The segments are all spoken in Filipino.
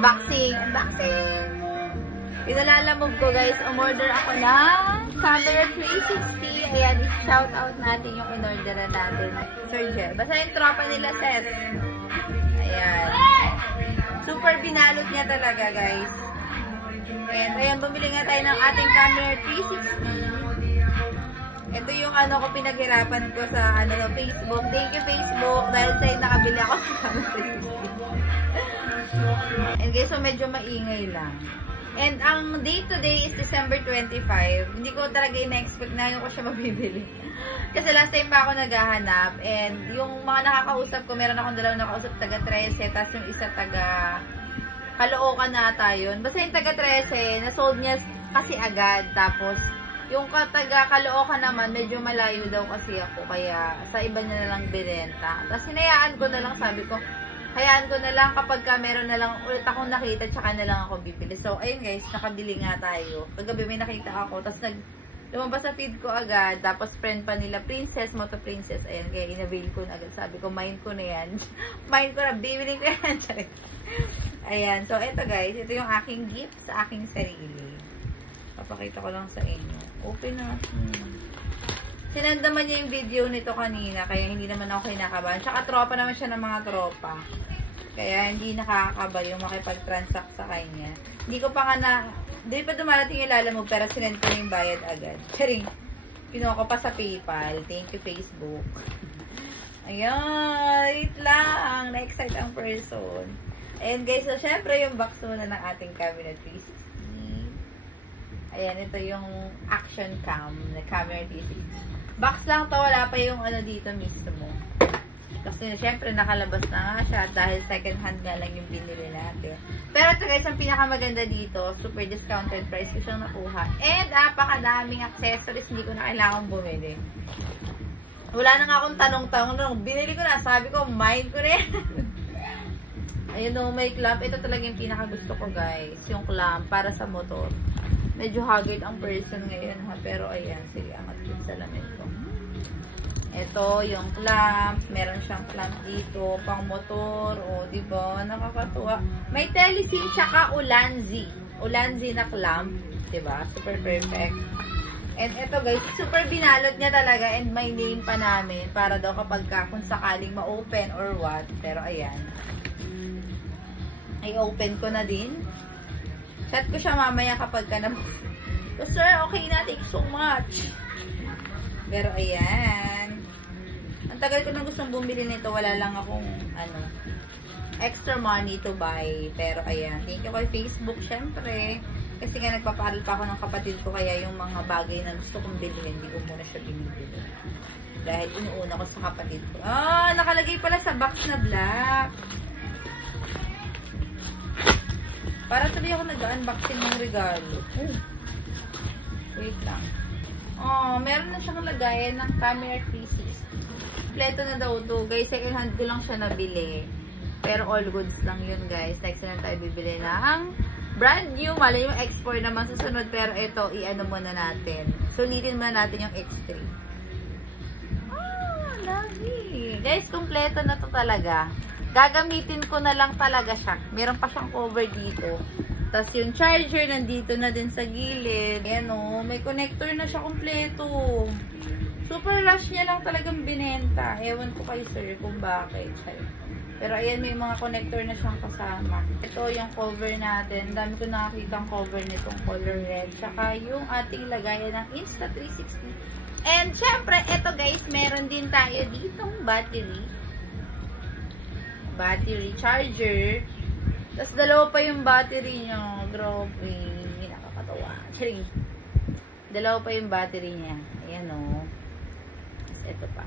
Unboxing! Unboxing! Pinalalamog ko guys, umorder ako ng camera 360. Ayan, shout out natin yung in-orderan natin. Sir Jel. Basta yung tropa nila, Seth. Ayan. Super binalot niya talaga guys. And ayan, bumili nga tayo ng ating camera 360. Ito yung ano ko, pinaghirapan ko sa Facebook. Thank you Facebook dahil sa'yo nakabili ako sa camera 360. And guys, so medyo maingay lang. And ang date today is December 25. Hindi ko talaga ina-expect na yung ko siya mabibili. Kasi last time pa ako naghahanap. And yung mga nakakausap ko, meron akong dalawang nakausap taga 13. Tapos yung isa taga Caloocan na tayo. Basta yung taga 13, na-sold niya kasi agad. Tapos yung taga Caloocan naman, medyo malayo daw kasi ako. Kaya sa iba niya na lang binenta. Tapos hinayaan ko na lang, sabi ko, hayaan ko na lang kapag ka meron na lang ulit akong nakita, tsaka na lang ako bibili. So, ayun guys, nakabili nga tayo. Kagabi may nakita ako, tapos lumabas sa feed ko agad, tapos friend pa nila, Princess, Moto Princess, ayun, kaya in-avail ko na agad. Sabi ko, mind ko na yan. Mind ko na, bibili ko yan. Ayan, so eto guys, ito yung aking gift sa aking sarili. Papakita ko lang sa inyo. Open na. Sinend naman niya yung video nito kanina, kaya hindi naman ako kinakabahan. Tsaka tropa naman siya ng mga tropa. Kaya hindi nakakabal yung makipag-transact sa kanya. Hindi ko pa nga hindi pa dumarating yung lalamog, pero sinend ko yung bayad agad. Charing, pinuha ko pa sa PayPal. Thank you, Facebook. Ayan, wait lang. Na-excite ang person. Ayan guys, so syempre yung box muna ng ating camera 360. Ayan, ito yung action cam na camera 360. Box lang to, wala pa yung ano dito mismo. Kasi syempre nakalabas na nga siya dahil second hand nga lang yung binili natin. Pero ito guys, ang pinakamaganda dito, super discounted price ko siyang nakuha. And napakadaming accessories, hindi ko na kailangan bumili. Wala na nga akong tanong-tanong. Binili ko na, sabi ko, mind ko rin. Ayun o, may clamp. Ito talaga yung pinakagusto ko guys, yung clamp para sa motor. Medyo haggard ang person ngayon ha, pero ayan, sige, angat yung salamin ko. Ito, yung clamp. Meron siyang clamp dito, pang motor. O, diba? Nakakatuwa. May telesin, tsaka Ulanzi. Ulanzi na clamp. Diba? Super perfect. And ito guys, super binalot niya talaga. And may name pa namin. Para daw kapag kung sakaling ma-open or what. Pero ayan. I-open ko na din. Chat ko siya mamaya kapag ka na. So, sir, okay na. Thank you so much. Pero ayan. Ang tagal ko na gustong bumili nito. Wala lang akong extra money to buy. Pero ayan. Thank you kay Facebook syempre. Kasi nga nagpapaaral pa ako ng kapatid ko. Kaya yung mga bagay na gusto kong bilhin, hindi ko muna siya binibili. Dahil inuuna ko sa kapatid ko. Ah, nakalagay pala sa box na black. Para tuloy ako nag-unboxing ng regalo. Wait lang. Oh, meron na siyang lagayan ng camera 360. Kompleto na daw to. Guys, second hand ko lang siya nabili. Pero all goods lang yun, guys. Next na tayo bibili ng brand new. Malay yung X4 naman susunod. Pero ito, i-ano muna natin. Sulitin muna natin yung X3. Ah, lovely. Guys, kompleto na to talaga. Gagamitin ko na lang talaga siya. Meron pa siyang cover dito. Tapos yung charger nandito na din sa gilid. Ayan o, may connector na siya kompleto. Super rush niya lang talagang binenta. Ewan ko kay sir kung bakit. Pero ayan, may mga connector na siyang kasama. Ito yung cover natin. Dami ko nakakita ang cover nitong color red. Tsaka yung ating lagayan ng Insta360. And syempre, ito guys, meron din tayo ditong battery charger. Tapos dalawa pa yung battery niya. Grabe. Nakakatawa. Charing. Dalawa pa yung battery niya. Ayan o. Tapos ito pa.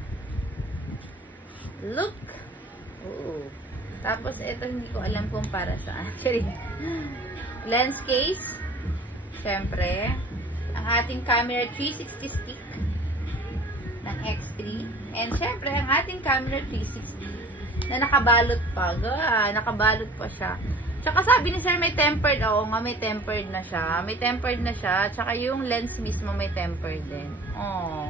Look. Oo. Tapos ito hindi ko alam kung para saan. Charing. Lens case. Siyempre. Ang ating camera 360 stick ng X3. And siyempre, ang ating camera 360 na nakabalot pa. Nakabalot pa siya. Tsaka sabi ni sir may tempered. Oo nga, may tempered na siya. May tempered na siya. Tsaka yung lens mismo may tempered din. Oh.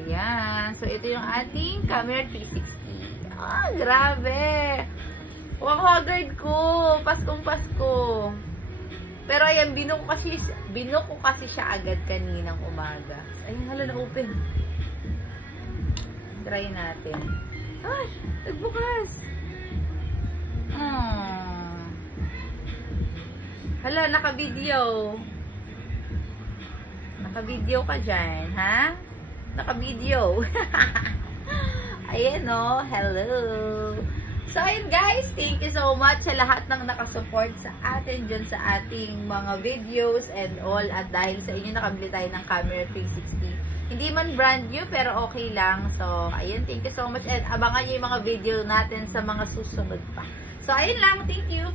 Ayan. So, ito yung ating camera 360. Ah, grabe. Huwag haggard ko. Paskong Pasko. Pero ayan, binuko kasi siya agad kaninang umaga. Ayun, hala na open. Try natin. Ay, nagbukas. Hala, naka-video. Naka-video ka dyan, ha? Naka-video. Ayan o, hello. So, ayun guys, thank you so much sa lahat ng nakasupport sa atin dyan sa ating mga videos and all. At dahil sa inyo, nakabili tayo ng camera 360. Hindi man brand new, pero okay lang. So, ayun, thank you so much. And abangan nyo yung mga video natin sa mga susunod pa. So, ayun lang. Thank you.